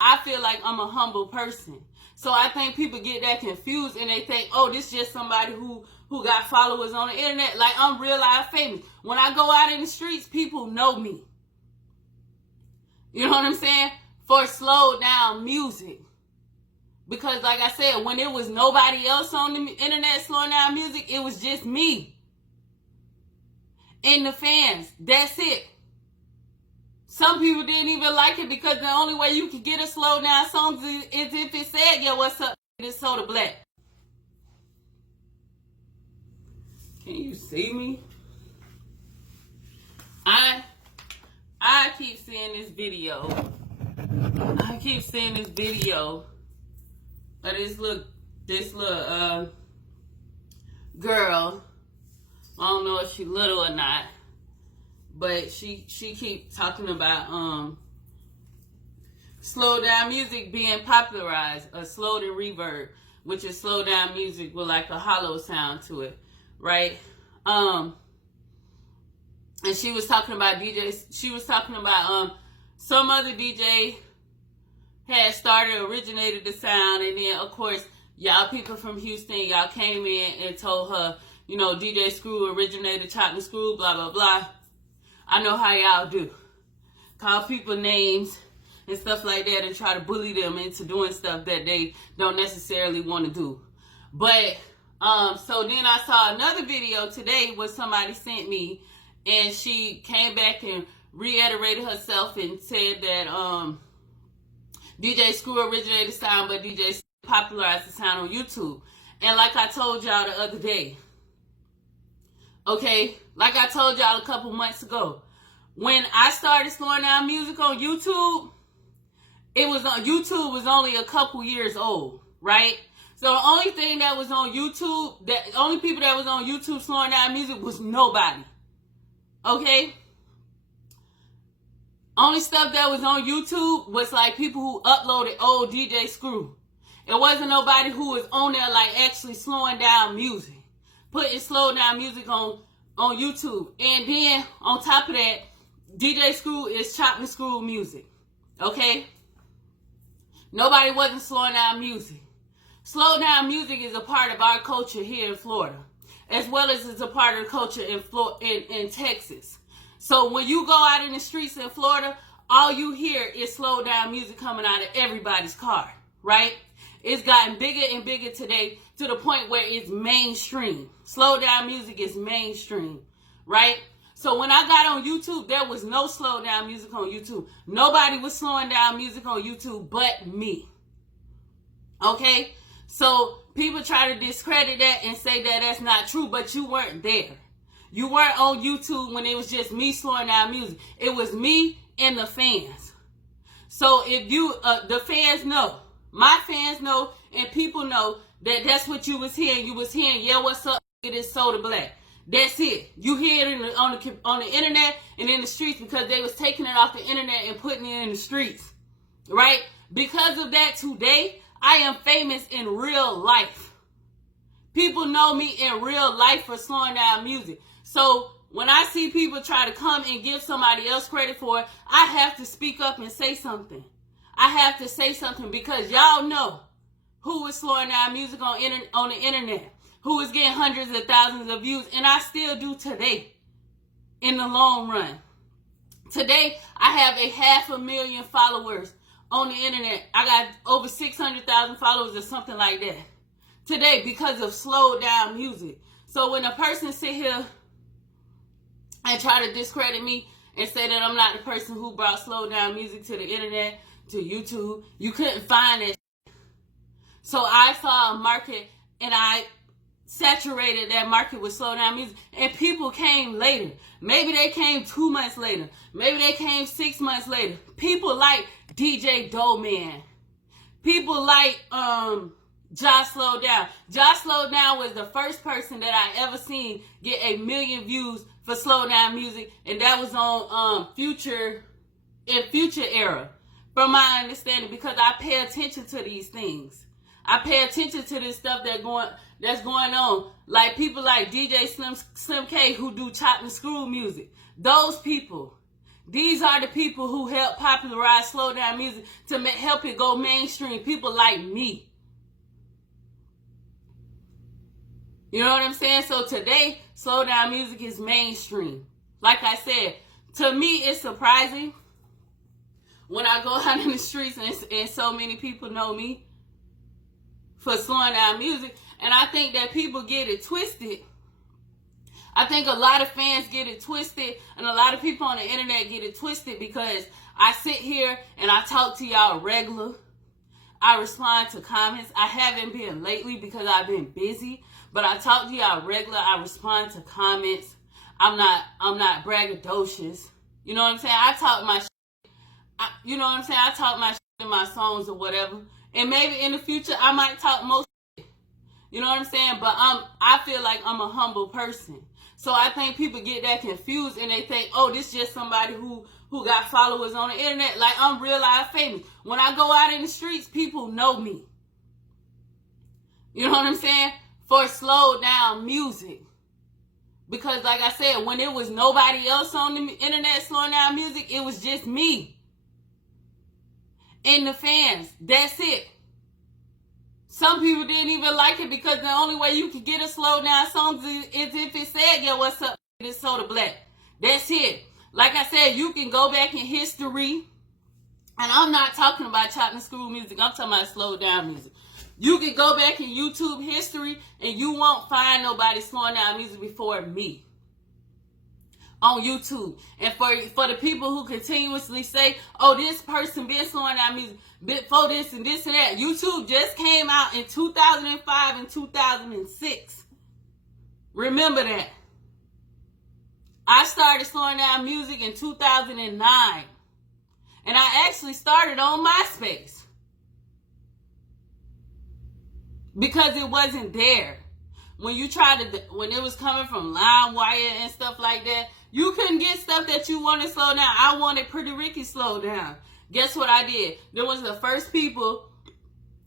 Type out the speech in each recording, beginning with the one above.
I feel like I'm a humble person. So I think people get that confused and they think, oh, this is just somebody who got followers on the internet. Like, I'm real life famous. When I go out in the streets, people know me. You know what I'm saying? For slow down music. Because like I said, when there was nobody else on the internet slowing down music, it was just me. And the fans. That's it. Some people didn't even like it because the only way you could get a slow down song is if it said, yo, what's up? It's Sota Black. Can you see me? I keep seeing this video. I keep seeing this video of this little girl. I don't know if she little or not, but she keep talking about slow down music being popularized, or slowed and reverb, which is slow down music with like a hollow sound to it, right? And she was talking about DJs. She was talking about some other DJ had originated the sound, and then of course y'all people from Houston, y'all came in and told her, you know, DJ Screw originated Chop and Screw, blah blah blah. I know how y'all do. Call people names and stuff like that and try to bully them into doing stuff that they don't necessarily want to do. But so then I saw another video today where somebody sent me, and she came back and reiterated herself and said that DJ Screw originated the sound, but DJ Screw popularized the sound on YouTube. And like I told y'all the other day, okay, like I told y'all a couple months ago, when I started slowing down music on YouTube, YouTube was only a couple years old, right? So the only thing that was on YouTube, the only people that was on YouTube slowing down music was nobody. Okay? Only stuff that was on YouTube was like people who uploaded old DJ Screw. It wasn't nobody who was on there like actually slowing down music, putting slow down music on YouTube. And then on top of that, DJ Screw is Chop and Screw music. Okay? Nobody wasn't slowing down music. Slow down music is a part of our culture here in Florida, as well as it's a part of the culture in Texas. So when you go out in the streets in Florida, all you hear is slow down music coming out of everybody's car, right? It's gotten bigger and bigger today to the point where it's mainstream. Slow down music is mainstream, right? So when I got on YouTube, there was no slow down music on YouTube. Nobody was slowing down music on YouTube but me. Okay? So people try to discredit that and say that that's not true, but you weren't there. You weren't on YouTube when it was just me slowing down music. It was me and the fans. So if you, the fans know, my fans know, and people know that that's what you was hearing. You was hearing, yeah, what's up? It is Sota Black. That's it. You hear it on the internet and in the streets because they was taking it off the internet and putting it in the streets, right? Because of that, today I am famous in real life. People know me in real life for slowing down music. So when I see people try to come and give somebody else credit for it, I have to speak up and say something. I have to say something because y'all know who is slowing down music on the internet, who is getting hundreds of thousands of views, and I still do today in the long run. Today, I have 500,000 followers on the internet. I got over 600,000 followers or something like that today because of slowed down music. So when a person sit here and try to discredit me and say that I'm not the person who brought slow down music to the internet, to YouTube, you couldn't find it. So I saw a market and I saturated that market with slow down music, and people came later. Maybe they came 2 months later. Maybe they came 6 months later. People like DJ Doughman. People like Josh Slow Down. Josh Slow Down was the first person that I ever seen get 1 million views for slow down music, and that was on Future era, from my understanding, because I pay attention to these things. I pay attention to this stuff that's going on. Like people like DJ Slim K who do Chop and Screw music. Those people. These are the people who help popularize slow down music to help it go mainstream. People like me. You know what I'm saying? So today, slow down music is mainstream. Like I said, to me, it's surprising when I go out in the streets and so many people know me for slowing down music. And I think that people get it twisted. I think a lot of fans get it twisted, and a lot of people on the internet get it twisted because I sit here and I talk to y'all regular. I respond to comments. I haven't been lately because I've been busy, but I talk to y'all regular. I respond to comments. I'm not braggadocious. You know what I'm saying? I talk my shit. You know what I'm saying? I talk my shit in my songs or whatever. And maybe in the future I might talk most shit. You know what I'm saying? But I feel like I'm a humble person. So I think people get that confused and they think, oh, this is just somebody who got followers on the internet. Like, I'm real life famous. When I go out in the streets, people know me. You know what I'm saying? For slow down music. Because like I said, when it was nobody else on the internet slowing down music, it was just me. And the fans. That's it. Some people didn't even like it because the only way you could get a slow down song is if it said, yo, what's up, it's Sota Black. That's it. Like I said, you can go back in history. And I'm not talking about chop and screw music. I'm talking about slow down music. You can go back in YouTube history and you won't find nobody slowing down music before me on YouTube. And for the people who continuously say, oh, this person been slowing down music before this and this and that. YouTube just came out in 2005 and 2006. Remember that. I started slowing down music in 2009. And I actually started on MySpace. Because it wasn't there. When it was coming from LimeWire and stuff like that, you couldn't get stuff that you wanted to slow down. I wanted Pretty Ricky slowed down. Guess what I did? There was the first people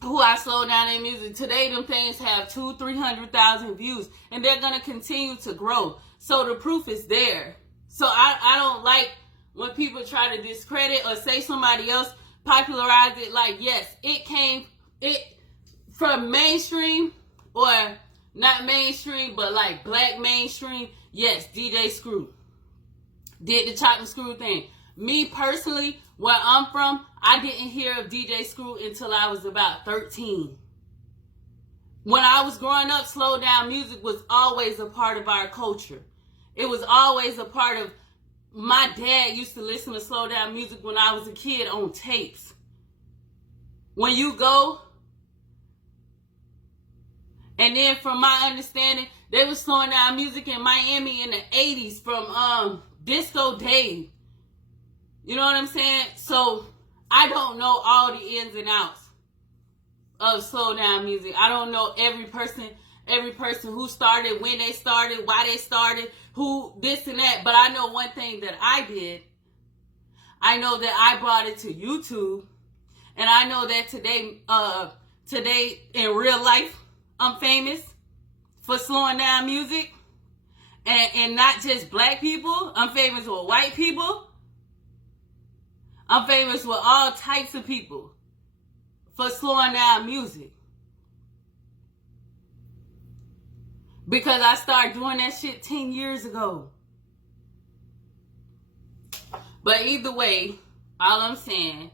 who I slowed down their music. Today, them things have 200,000-300,000 views. And they're going to continue to grow. So the proof is there. So I don't like when people try to discredit or say somebody else popularized it. Like, yes, it came from mainstream, or not mainstream, but like black mainstream. Yes, DJ Screw did the chop and screw thing. Me personally, where I'm from, I didn't hear of DJ Screw until I was about 13. When I was growing up, slow down music was always a part of our culture. It was always a part of, my dad used to listen to slow down music when I was a kid on tapes. When you go, and then from my understanding, they were slowing down music in Miami in the 80s from Disco Dave. You know what I'm saying? So I don't know all the ins and outs of slow down music. I don't know every person who started, when they started, why they started, who this and that. But I know one thing that I did. I know that I brought it to YouTube. And I know that today in real life, I'm famous for slowing down music. And not just black people. I'm famous with white people. I'm famous with all types of people for slowing down music. Because I started doing that shit 10 years ago. But either way, all I'm saying,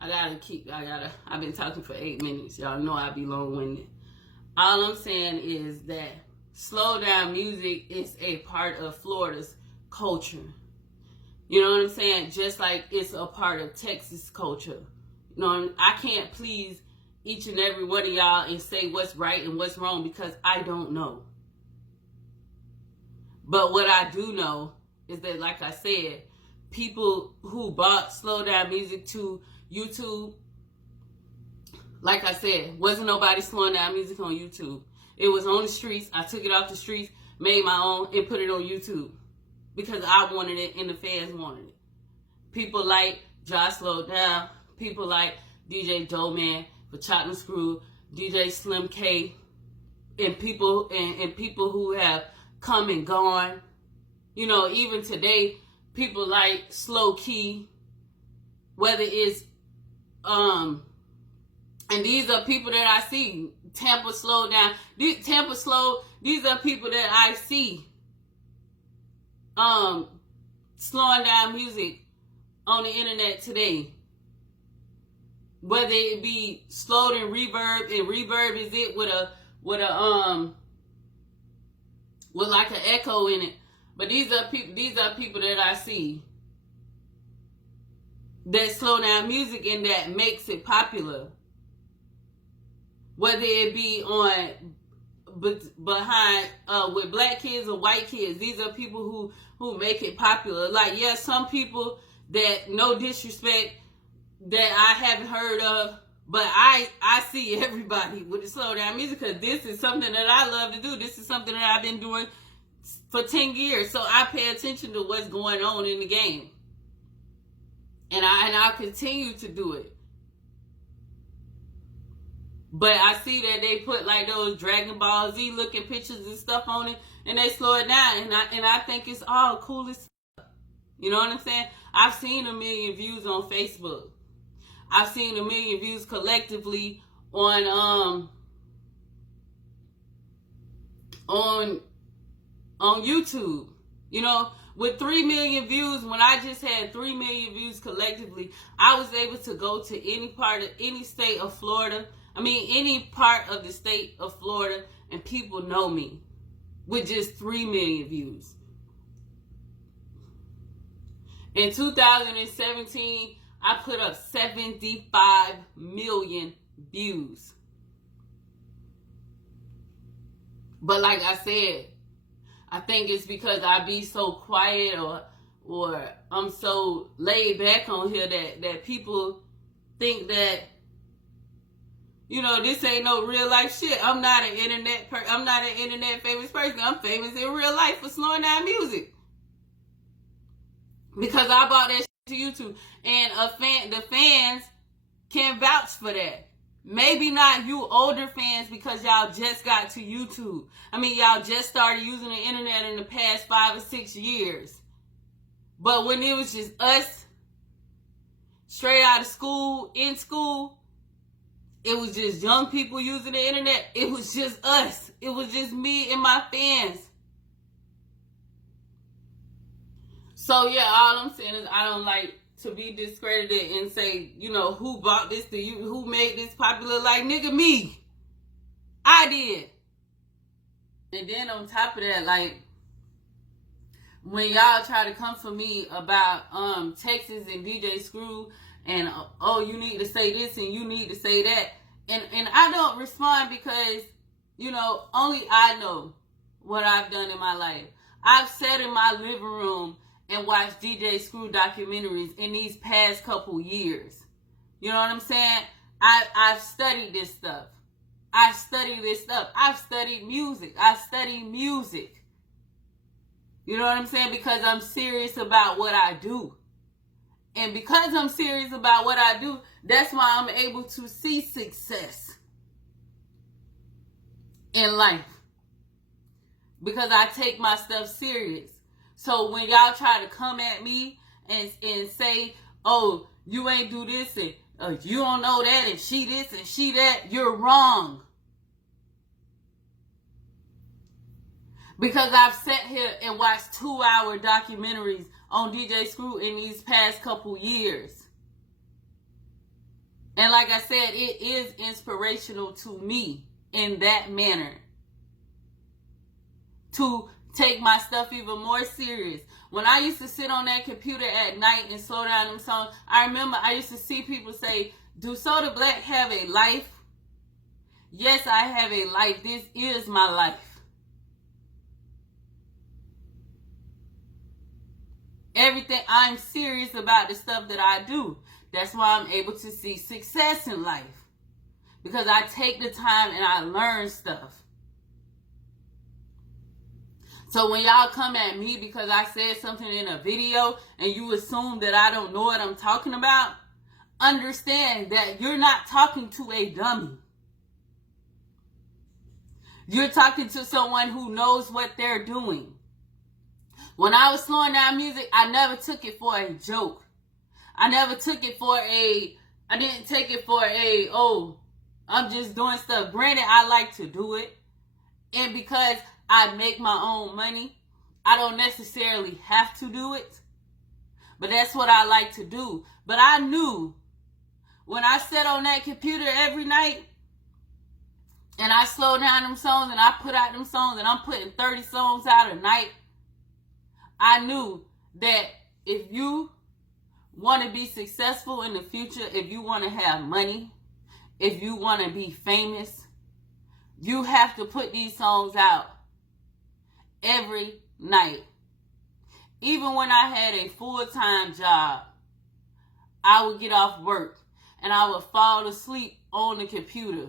I've been talking for 8 minutes. Y'all know I be long-winded. All I'm saying is that slow down music is a part of Florida's culture. You know what I'm saying? Just like it's a part of Texas culture. You know, I can't please each and every one of y'all and say what's right and what's wrong because I don't know. But what I do know is that, like I said, people who bought slow down music to YouTube, like I said, wasn't nobody slowing down music on YouTube. It was on the streets. I took it off the streets, made my own, and put it on YouTube. Because I wanted it and the fans wanted it. People like Josh Slow Down. People like DJ Doughman for Chop and Screw. DJ Slim K. And people who have come and gone. You know, even today, people like Slow Key, whether it's and these are people that I see. Tampa Slow Down. Tampa Slow, these are people that I see slowing down music on the internet today. Whether it be slowed in reverb, and reverb is it with like an echo in it. But these are people that I see that slow down music and that makes it popular. Whether it be on behind with black kids or white kids, these are people who make it popular. Like, yes, some people that, no disrespect, that I haven't heard of, but I see everybody with the slow down music, because this is something that I love to do. This is something that I've been doing for 10 years. So I pay attention to what's going on in the game. And I'll continue to do it. But I see that they put like those Dragon Ball Z looking pictures and stuff on it, and they slow it down, and I think it's all cool as stuff. You know what I'm saying? I've seen 1 million views on Facebook. I've seen 1 million views collectively on YouTube. You know, with 3 million views, when I just had 3 million views collectively, I was able to go to any state of Florida. Any part of the state of Florida, and people know me with just 3 million views. In 2017, I put up 75 million views. But like I said, I think it's because I be so quiet or I'm so laid back on here that people think that, you know, this ain't no real life shit. I'm not an internet famous person. I'm famous in real life for slowing down music. Because I brought that shit to YouTube. And the fans can vouch for that. Maybe not you older fans, because y'all just got to YouTube. Y'all just started using the internet in the past 5 or 6 years. But when it was just us, straight out of school, in school, it was just young people using the internet. It was just us. It was just me and my fans. So yeah, all I'm saying is I don't like to be discredited and say, you know, who bought this to you, who made this popular. Like, nigga, me. I did. And then on top of that, like, when y'all try to come for me about Texas and DJ Screw, and oh, you need to say this and you need to say that, and I don't respond, because, you know, only I know what I've done in my life. I've sat in my living room and watched DJ Screw documentaries in these past couple years. You know what I'm saying? I've studied this stuff. I've studied music. I study music. You know what I'm saying? Because I'm serious about what I do. And because I'm serious about what I do, that's why I'm able to see success in life. Because I take my stuff serious. So when y'all try to come at me and say, oh, you ain't do this, and you don't know that, and she this and she that, you're wrong. Because I've sat here and watched 2-hour documentaries on DJ Screw in these past couple years. And like I said, it is inspirational to me in that manner. To take my stuff even more serious. When I used to sit on that computer at night and slow down them songs, I remember I used to see people say, do Sota Black have a life? Yes, I have a life. This is my life. Everything, I'm serious about the stuff that I do. That's why I'm able to see success in life. Because I take the time and I learn stuff. So when y'all come at me because I said something in a video and you assume that I don't know what I'm talking about, understand that you're not talking to a dummy. You're talking to someone who knows what they're doing. When I was slowing down music, I never took it for a joke. I never took it for I didn't take it for oh, I'm just doing stuff. Granted, I like to do it. And because I make my own money, I don't necessarily have to do it. But that's what I like to do. But I knew when I sat on that computer every night and I slow down them songs and I put out them songs and I'm putting 30 songs out a night, I knew that if you want to be successful in the future, if you want to have money, if you want to be famous, you have to put these songs out every night. Even when I had a full-time job, I would get off work and I would fall asleep on the computer,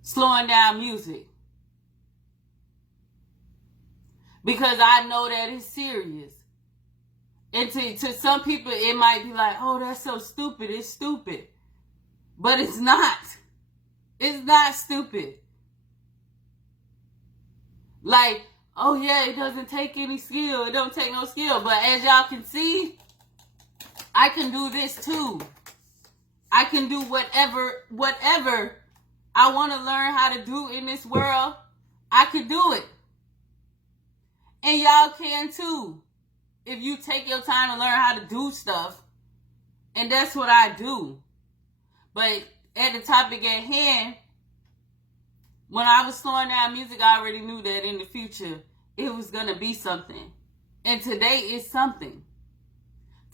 slowing down music. Because I know that it's serious. And to some people, it might be like, oh, that's so stupid. It's stupid. But it's not. It's not stupid. Like, oh yeah, it doesn't take any skill. It don't take no skill. But as y'all can see, I can do this too. I can do whatever I want to learn how to do in this world. I could do it. And y'all can too. If you take your time to learn how to do stuff. And that's what I do. But at the topic at hand, when I was slowing down music, I already knew that in the future, it was going to be something. And today it's something.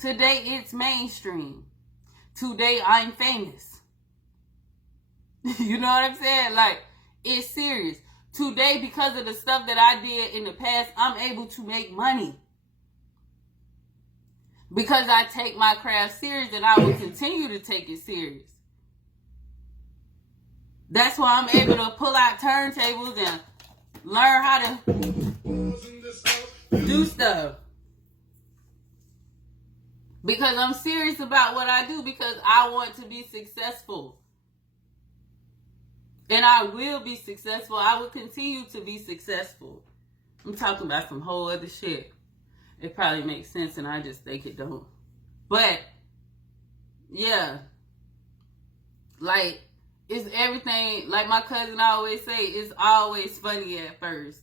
Today it's mainstream. Today I'm famous. You know what I'm saying? Like, it's serious. Today, because of the stuff that I did in the past, I'm able to make money. Because I take my craft serious, and I will continue to take it serious. That's why I'm able to pull out turntables and learn how to do stuff. Because I'm serious about what I do, because I want to be successful. And I will be successful. I will continue to be successful. I'm talking about some whole other shit. It probably makes sense and I just think it don't. But, yeah. Like, it's everything, like my cousin always say, it's always funny at first.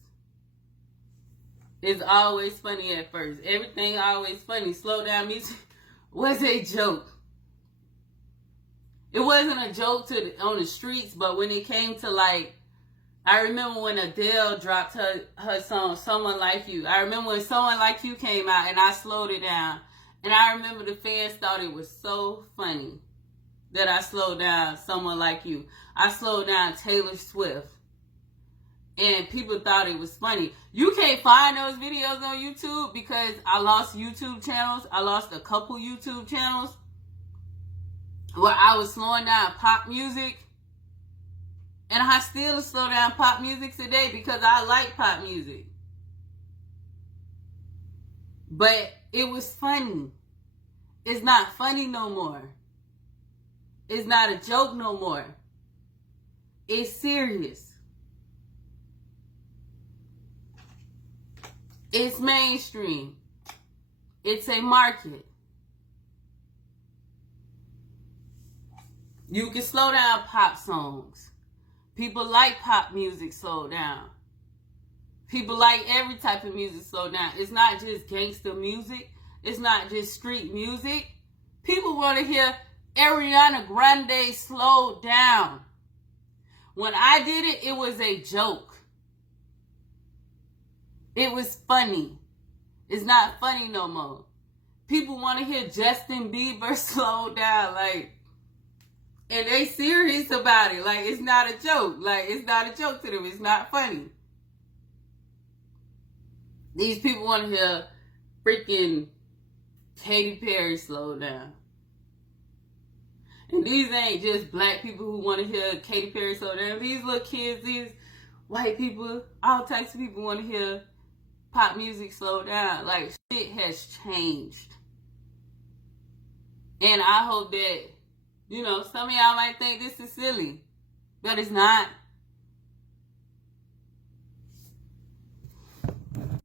It's always funny at first. Everything always funny. Slow down music was a joke. It wasn't a joke on the streets, but when it came to, like, I remember when Adele dropped her song, Someone Like You. I remember when Someone Like You came out and I slowed it down. And I remember the fans thought it was so funny that I slowed down Someone Like You. I slowed down Taylor Swift. And people thought it was funny. You can't find those videos on YouTube because I lost YouTube channels. I lost a couple YouTube channels where I was slowing down pop music. And I still slow down pop music today because I like pop music. But it was funny. It's not funny no more. It's not a joke no more. It's serious. It's mainstream. It's a market. You can slow down pop songs. People like pop music slowed down. People like every type of music slowed down. It's not just gangster music. It's not just street music. People want to hear Ariana Grande slowed down. When I did it, it was a joke. It was funny. It's not funny no more. People want to hear Justin Bieber slow down, like, and they serious about it. Like, it's not a joke. Like, it's not a joke to them. It's not funny. These people want to hear freaking Katy Perry slow down. And these ain't just black people who want to hear Katy Perry slow down. These little kids, these white people, all types of people want to hear pop music slow down. Like, shit has changed. And I hope that, you know, some of y'all might think this is silly, but it's not.